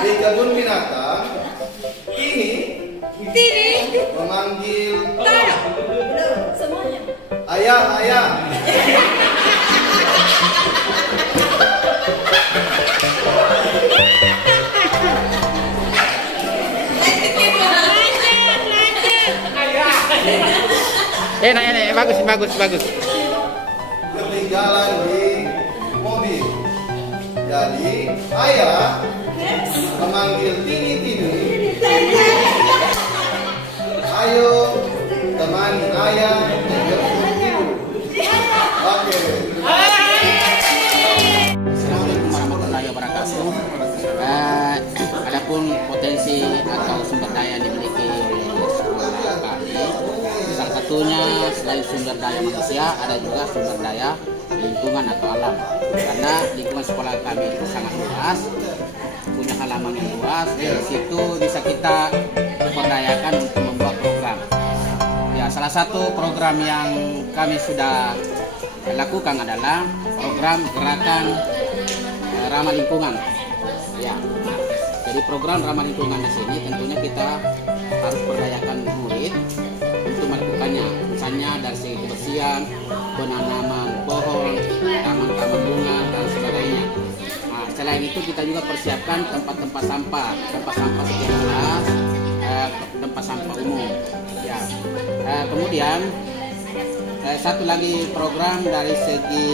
Di kebun binatang ini memanggil Semuanya. ayah, ayah. Bagus. Ketinggalan di mobil. Jadi ayah memanggil Tini. Ayo temani ayah menjemput ibu. Oke. Assalamualaikum warahmatullahi wabarakatuh. Adapun potensi atau sumber daya yang dimiliki oleh sekolah kami, salah satunya selain sumber daya manusia, ada juga sumber daya lingkungan atau alam. Karena lingkungan sekolah kami itu sangat luas, punya halaman yang luas, dari situ bisa kita berdayakan untuk membuat program. Ya, salah satu program yang kami sudah lakukan adalah program gerakan ramah lingkungan. Ya, nah, jadi program ramah lingkungan di sini tentunya kita harus berdayakan murid untuk melakukannya. Misalnya dari segi kebersihan, penanaman pohon, taman-taman bunga dan sebagainya. Nah, selain itu kita juga persiapkan tempat-tempat sampah setiap kelas, tempat sampah umum. Ya, kemudian satu lagi program dari segi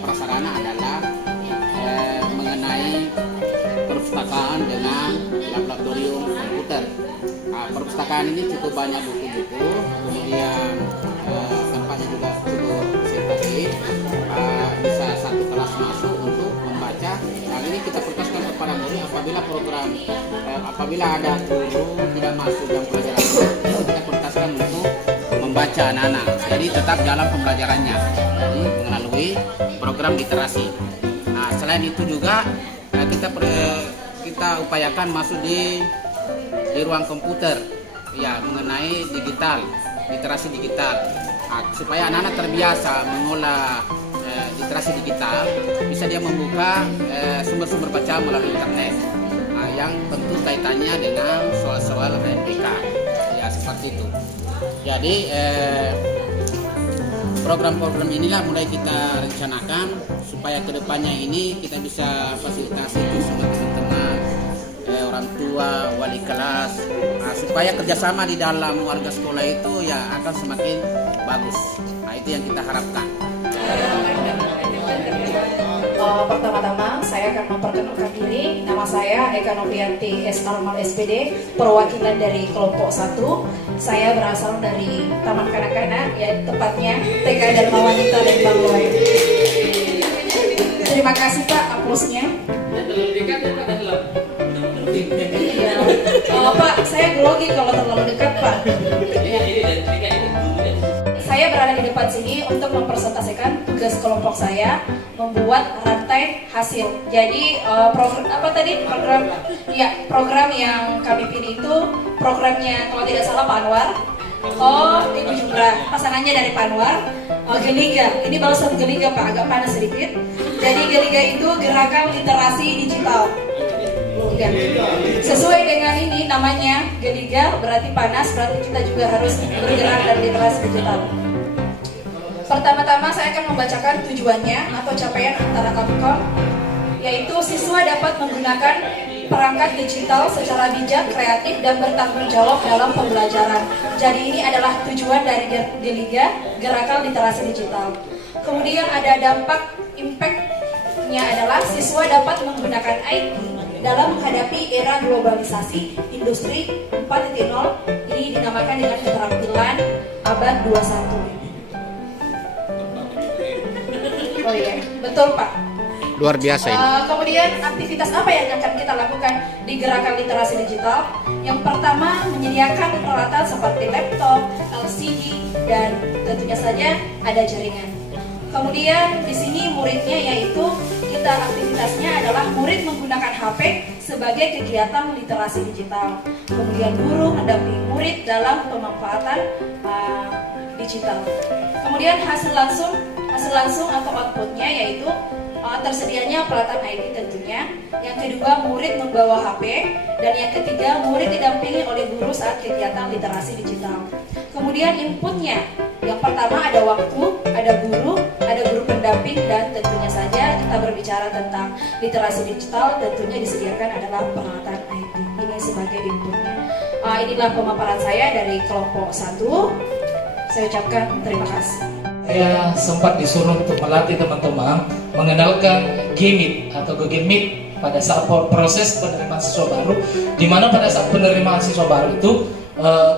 prasarana adalah mengenai perpustakaan dengan laboratorium komputer. Nah, perpustakaan ini cukup banyak buku-buku, kemudian tempatnya juga cukup simpatik, bisa satu kelas masuk untuk membaca. Nah, ini kita perkaskan kepada murid apabila ada guru tidak masuk dalam pelajaran, kita perkaskan untuk membaca anak-anak. Jadi tetap jalan pembelajarannya, jadi melalui program literasi. Nah, selain itu juga kita upayakan masuk di ruang komputer, ya, mengenai digital, literasi digital, supaya anak-anak terbiasa mengolah literasi digital, bisa dia membuka sumber-sumber baca melalui internet, yang tentu kaitannya dengan soal-soal UNBK, ya, seperti itu. Jadi program-program inilah mulai kita rencanakan supaya kedepannya ini kita bisa fasilitasi semua teman-teman, orang tua, wali kelas, supaya kerjasama di dalam warga sekolah itu ya akan semakin bagus. Nah, itu yang kita harapkan. Pertama-tama saya akan memperkenalkan diri. Nama saya Eka Novianti S. Armal SPD, perwakilan dari kelompok 1. Saya berasal dari Taman Kanak-Kanak, ya, tepatnya TK Dharma Wanita dan Bangloy. Terima kasih Pak aplausnya. Iya. Pak, saya grogi kalau terlalu dekat Pak. Ya. Saya berada di depan sini untuk mempresentasikan tugas kelompok saya membuat rantai hasil. Jadi program yang kami pilih itu programnya kalau tidak salah Pak Anwar. Ibu juga pasangannya dari Pak Anwar. Geliga, ini balsam Geliga Pak, agak panas sedikit. Jadi Geliga itu gerakan literasi digital. Ya. Sesuai dengan ini namanya Geliga, berarti panas, berarti kita juga harus bergerak dan literasi digital. Pertama-tama saya akan membacakan tujuannya atau capaian antara Kapkom, yaitu siswa dapat menggunakan perangkat digital secara bijak, kreatif, dan bertanggung jawab dalam pembelajaran. Jadi ini adalah tujuan dari Geliga, gerakan literasi digital. Kemudian ada dampak, impact-nya adalah siswa dapat menggunakan IT dalam menghadapi era globalisasi industri 4.0. Ini dinamakan dengan keterampilan abad 21. Oh iya, betul Pak. Luar biasa ini. Kemudian aktivitas apa yang akan kita lakukan di gerakan literasi digital? Yang pertama, menyediakan peralatan seperti laptop, LCD, dan tentunya saja ada jaringan. Kemudian di sini muridnya, yaitu aktivitasnya adalah murid menggunakan HP sebagai kegiatan literasi digital. Kemudian guru mendampingi murid dalam pemanfaatan digital. Kemudian hasil langsung atau outputnya yaitu tersedianya peralatan IT tentunya. Yang kedua, murid membawa HP. Dan yang ketiga, murid didampingi oleh guru saat kegiatan literasi digital. Kemudian inputnya, yang pertama ada waktu, ada guru pendamping, dan tentunya saja kita berbicara tentang literasi digital, tentunya disediakan adalah peralatan IT. Ini sebagai inputnya. Inilah pemaparan saya dari kelompok 1. Saya ucapkan terima kasih. Saya sempat disuruh untuk melatih teman-teman mengenalkan Gmeet atau Google Meet pada saat proses penerimaan siswa baru, di mana pada saat penerimaan siswa baru itu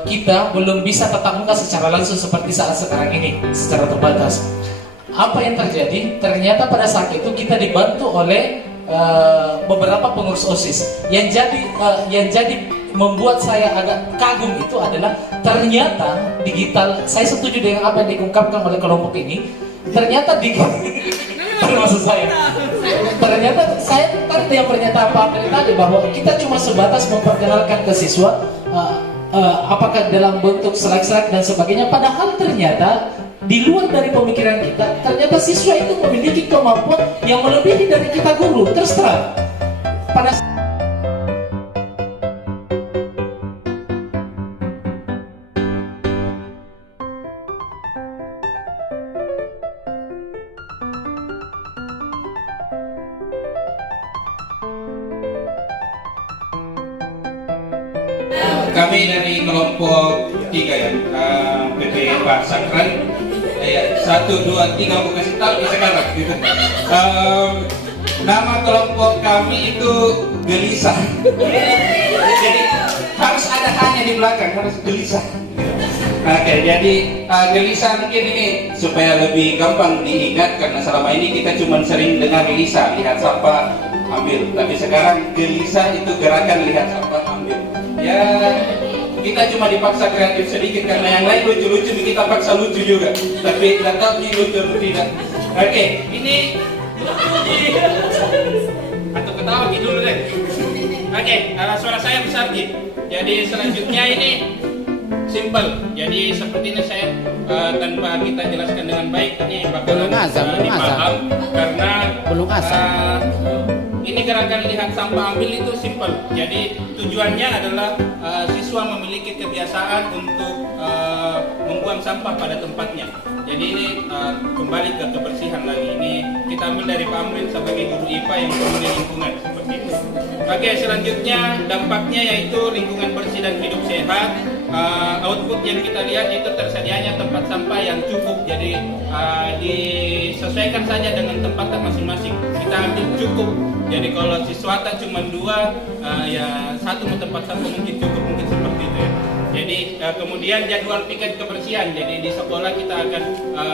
kita belum bisa tatap muka secara langsung seperti saat sekarang ini secara terbatas. Apa yang terjadi? Ternyata pada saat itu kita dibantu oleh beberapa pengurus OSIS. Yang jadi membuat saya agak kagum itu adalah ternyata digital. Saya setuju dengan apa yang diungkapkan oleh kelompok ini. Ternyata termasuk saya. Ternyata saya tadi yang pernyataan Pak Amir tadi bahwa kita cuma sebatas memperkenalkan ke siswa apakah dalam bentuk slide-slide dan sebagainya. Padahal ternyata di luar dari pemikiran kita, ternyata siswa itu memiliki kemampuan yang melebihi dari kita guru. Terus terang pada kami dari kelompok 3 ya, PP Bahasa Keren. 1, 2, 3 aku kasih tahu di sekarang gitu. Nama kelompok kami itu Gelisah. Jadi harus ada hanya di belakang, harus gelisah. Oke, jadi gelisah mungkin ini supaya lebih gampang diingat, karena selama ini kita cuma sering dengar gelisah, lihat sampah ambil. Tapi sekarang gelisah itu gerakan lihat sampah ambil. Ya, kita cuma dipaksa kreatif sedikit karena yang lain lucu-lucu, kita paksa lucu juga. Tapi nggak tahu ini lucu atau tidak. Oke, ini atau ketawa gitu dulu deh. Oke, suara saya besar gitu. Jadi selanjutnya ini simple. Jadi seperti ini saya tanpa kita jelaskan dengan baik ini bakalan dipaham karena ini gerakan lihat sampah ambil itu simple. Jadi tujuannya adalah siswa memiliki kebiasaan untuk membuang sampah pada tempatnya. Jadi ini kembali ke kebersihan lagi. Ini kita ambil dari Pak Amrin sebagai guru IPA yang peduli lingkungan seperti itu. Oke, selanjutnya dampaknya yaitu lingkungan bersih dan hidup sehat. Output yang kita lihat itu tersedianya tempat sampah yang cukup. Jadi disesuaikan saja dengan tempatnya masing-masing. Kita ambil cukup. Jadi kalau siswata cuma 2, ya 1 tempat sampah mungkin cukup, mungkin seperti itu ya. Jadi kemudian jadwal piket kebersihan. Jadi di sekolah kita akan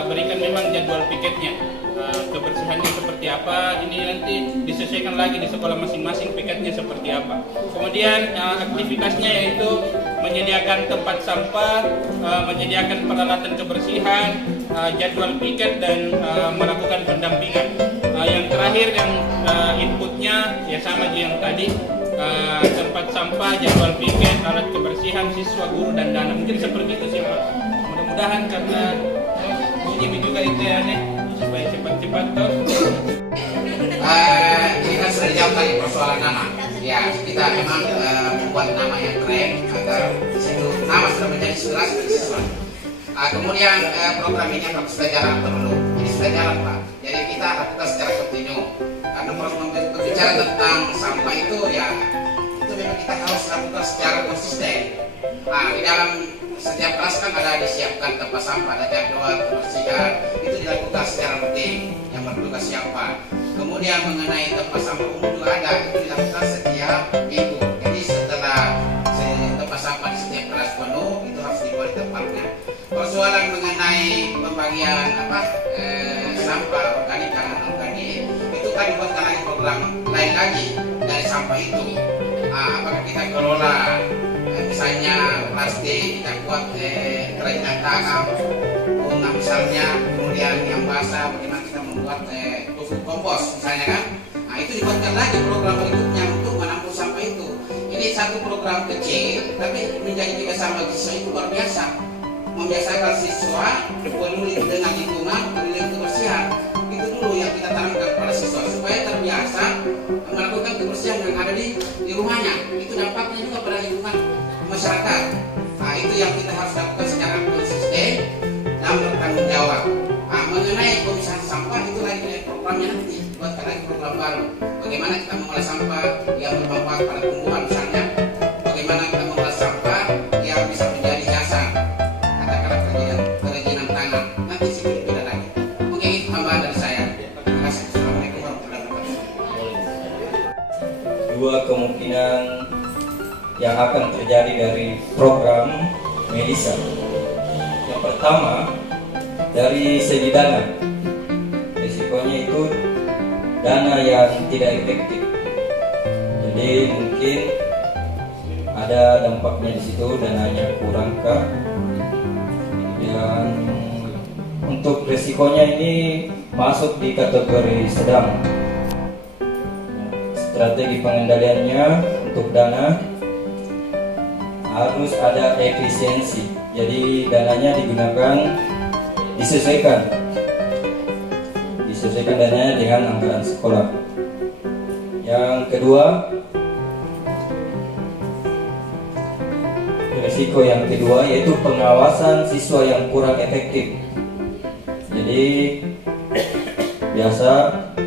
berikan memang jadwal piketnya. Kebersihannya seperti apa, ini nanti disesuaikan lagi di sekolah masing-masing piketnya seperti apa. Kemudian aktivitasnya yaitu menyediakan tempat sampah, menyediakan peralatan kebersihan, jadwal piket, dan melakukan pendampingan. Yang terakhir yang inputnya ya sama yang tadi, tempat sampah, jadwal piket, alat kebersihan, siswa, guru, dan dana. Mungkin seperti itu sih Pak. Mudah-mudahan karena bunyi juga itu ya nih, supaya cepat-cepat tuh. Kita sudah dijawab tadi persoalan nama. Ya, kita memang membuat nama yang keren agar situ nama sudah menjadi jelas bagi siswa. Kemudian program ini akan sudah jalan perlu. Ini sudah jalan Pak. Jadi kita lakukan secara kontinu. Karena berbicara tentang sampah itu ya itu memang kita harus lakukan secara konsisten. Di dalam setiap kelas kan ada disiapkan tempat sampah, ada jadwal kebersihan, itu dilakukan secara rutin. Yang bertugas siapa? Kemudian mengenai tempat sampah umum juga ada, itu dilakukan setiap minggu. Jadi setelah tempat sampah di setiap kelas penuh, itu harus dibuat di tempatnya. Persoalan mengenai pembagian sampah organik dan anorganik, itu kan dibuatkan lagi program lain lagi dari sampah itu. Apakah kita kelola misalnya plastik, kita buat kerajinan tangan, bunga misalnya, kemudian yang basah, bagaimana kita membuat pupuk kompos misalnya kan. Itu dibuatkan lagi program berikutnya untuk menampung sampah itu. Ini satu program kecil, tapi menjadi kebiasaan bagi siswa itu luar biasa. membiasakan siswa peduli dengan lingkungan, peduli kebersihan. Itu dulu yang kita tanamkan kepada siswa supaya terbiasa melakukan kebersihan yang ada di rumahnya. Itu dampaknya juga pada lingkungan masyarakat. Nah, itu yang kita harus lakukan secara konsisten dan bertanggung jawab. Nah, mengenai pemisahan sampah itu lagi programnya nanti, buatkan lagi program baru. Bagaimana kita mengolah sampah yang bermanfaat pada tumbuhan misalnya, bagaimana kita mengolah sampah yang bisa menjadi jasa, katakanlah kerajinan tangan. Nanti sih beda lagi. Oke, itu tambahan dari saya. Terima kasih. Assalamualaikum warahmatullahi wabarakatuh. Dua kemungkinan yang akan terjadi dari program Melisa. Yang pertama, dari segi dana, risikonya itu dana yang tidak efektif. Jadi mungkin ada dampaknya di situ, dananya kurang kah? Dan untuk risikonya ini masuk di kategori sedang. Strategi pengendaliannya untuk dana harus ada efisiensi. Jadi dananya digunakan disesuaikan dananya dengan anggaran sekolah. Yang kedua, risiko yang kedua yaitu pengawasan siswa yang kurang efektif. Jadi biasa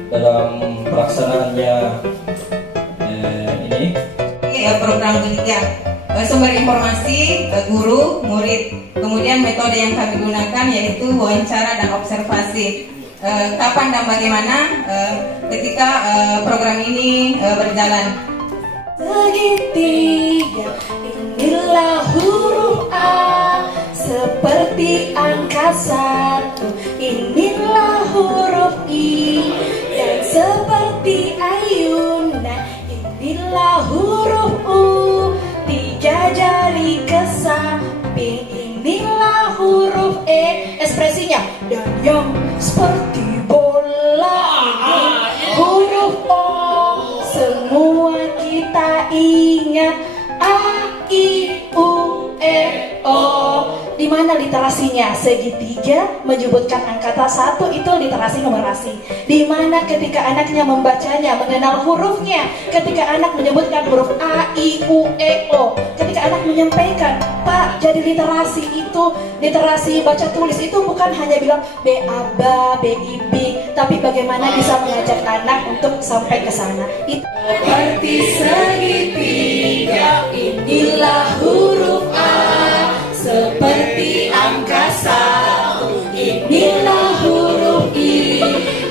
dalam pelaksanaannya ini program ketiga, sumber informasi, guru, murid. Kemudian metode yang kami gunakan yaitu wawancara dan observasi. Kapan dan bagaimana ketika program ini berjalan. Segitiga, inilah huruf A, seperti angka 1. Inilah huruf I, dan seperti ayunan. Inilah huruf U, 3 jari ke samping. Inilah huruf E, ekspresinya. Dan yang seperti bola, huruf O. Semua kita ingat A, I, U, E, O. Di mana literasinya? Segitiga menyebutkan angkatan 1 itu literasi numerasi. Di mana ketika anaknya membacanya, mengenal hurufnya, ketika anak menyebutkan huruf A, I, U, E, O, ketika anak menyampaikan, Pak, jadi literasi itu, literasi baca tulis itu bukan hanya bilang B, A, B, B, I, B, tapi bagaimana bisa mengajak anak untuk sampai ke sana. Itu seperti segitiga, inilah huruf A, seperti angka 1, inilah huruf I,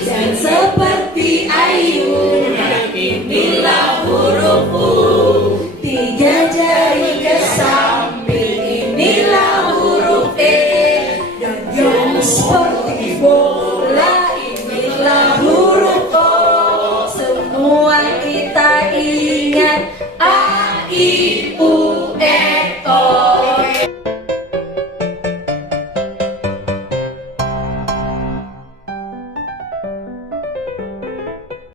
dan seperti ayunan, inilah huruf U, 3 jari ke samping, inilah huruf E, dan yang seperti bola, inilah huruf O. Semua kita ingat A, I,